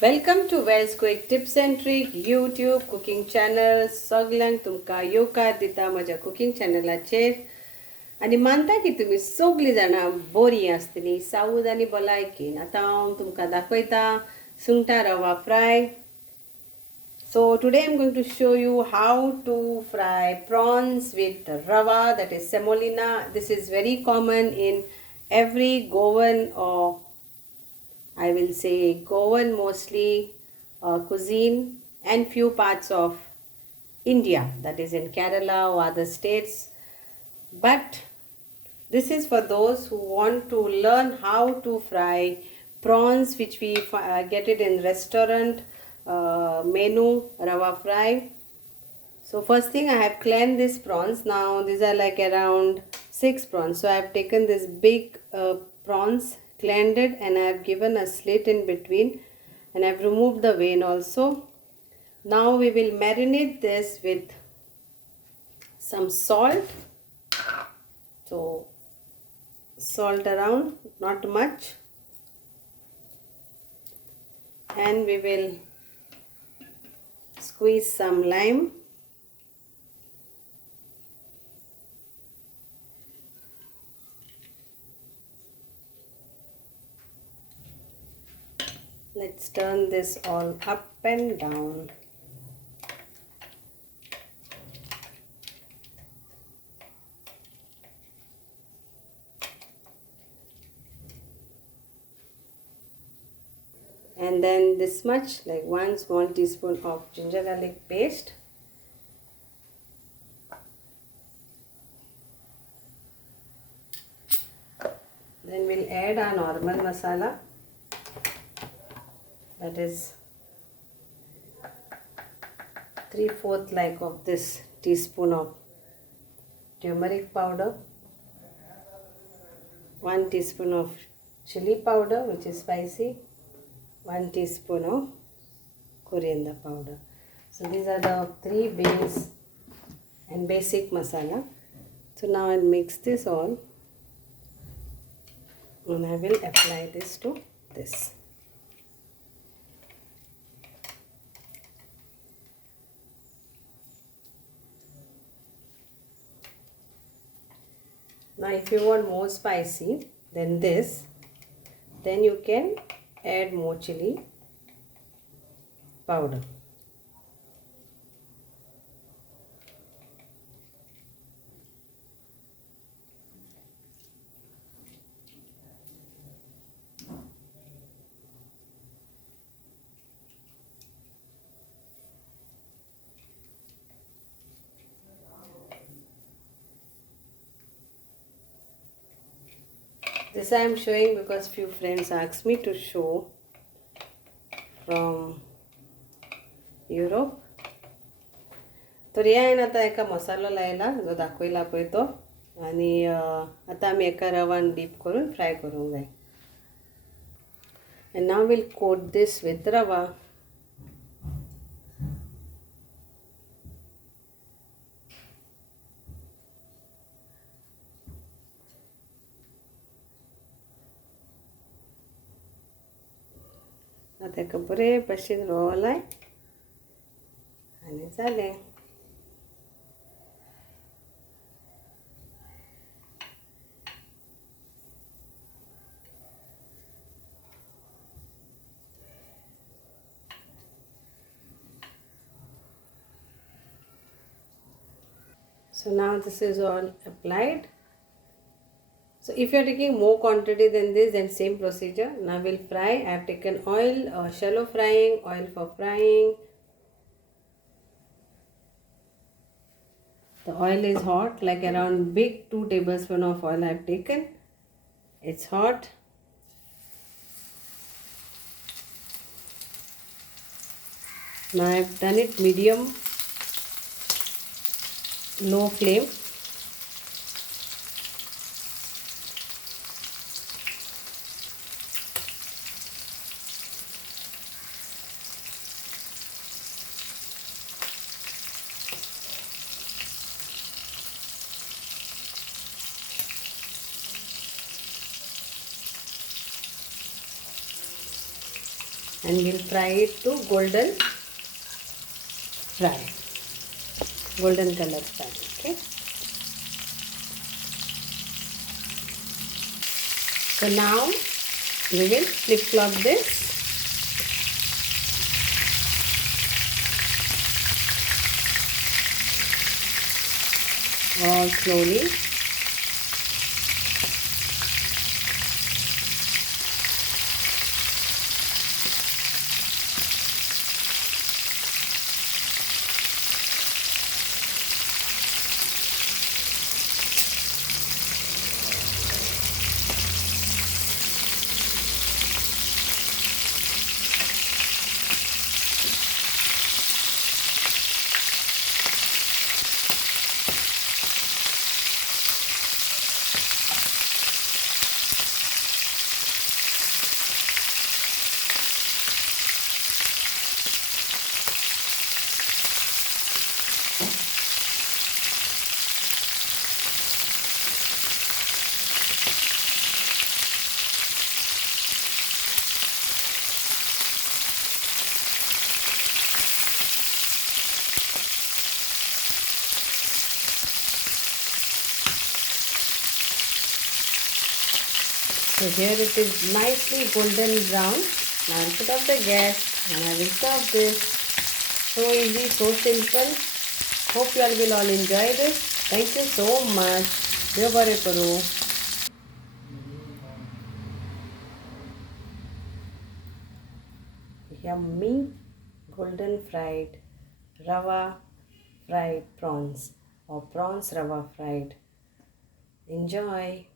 Welcome to Wells Quick Tips and Trick YouTube cooking channel. सगळ्यांक तुमका येवकार दिता माझ्या कुकिंग चॅनलाचेर आणि मानता की तुम्ही सगळीं जाणां बरी आसतली सावध आनी भलायकेन. आता हांव तुमका दाखयता सुंगटां रवा fry. So today I'm going to show you how to fry prawns with rava, that is semolina. This is very common in every Goan or I will say Goan mostly cuisine and few parts of India, that is in Kerala or other states. But this is for those who want to learn how to fry prawns, which we get it in restaurant menu rava fry. So first thing, I have cleaned these prawns. Now these are like around 6 prawns. So I have taken this big prawns, cleaned it, and I have given a slit in between, and I have removed the vein also. Now we will marinate this with some salt. So salt around, not much, and we will squeeze some lime. Let's turn this all up and down. And then this much, like 1 small teaspoon of ginger garlic paste. Then we'll add our normal masala. That is 3/4 like of this teaspoon of turmeric powder, 1 teaspoon of chili powder, which is spicy, 1 teaspoon of coriander powder. So these are the 3 base and basic masala. So now I'll mix this all and I will apply this to this. Now if you want more spicy than this, then you can add more chili powder. This I am showing because few friends asked me to show from Europe. तर हे हांवें आतां एका मसालो लायला जो दाखयला पळय तो, आनी आतां आमी एका रवान डीप करून फ्राय करूंक जाय. And now we'll coat this with rava. आता एका बरे भशेन रोवलाय आनी जालें. So now this is all applied. So if you are taking more quantity than this, then same procedure. Now we'll fry. I have taken oil, shallow frying, oil for frying. The oil is hot, like around big 2 tablespoons of oil I have taken. It's hot. Now I have done it medium, low flame. and we'll fry it to golden color fry. Okay. So now we will flip flop this. All slowly. So here it is nicely golden brown. Now I'll put off the gas and I will serve this. So easy, so simple. Hope you all will all enjoy this. Thank you so much. Devare karo. Yummy golden fried rava fried prawns or prawns rava fried. Enjoy.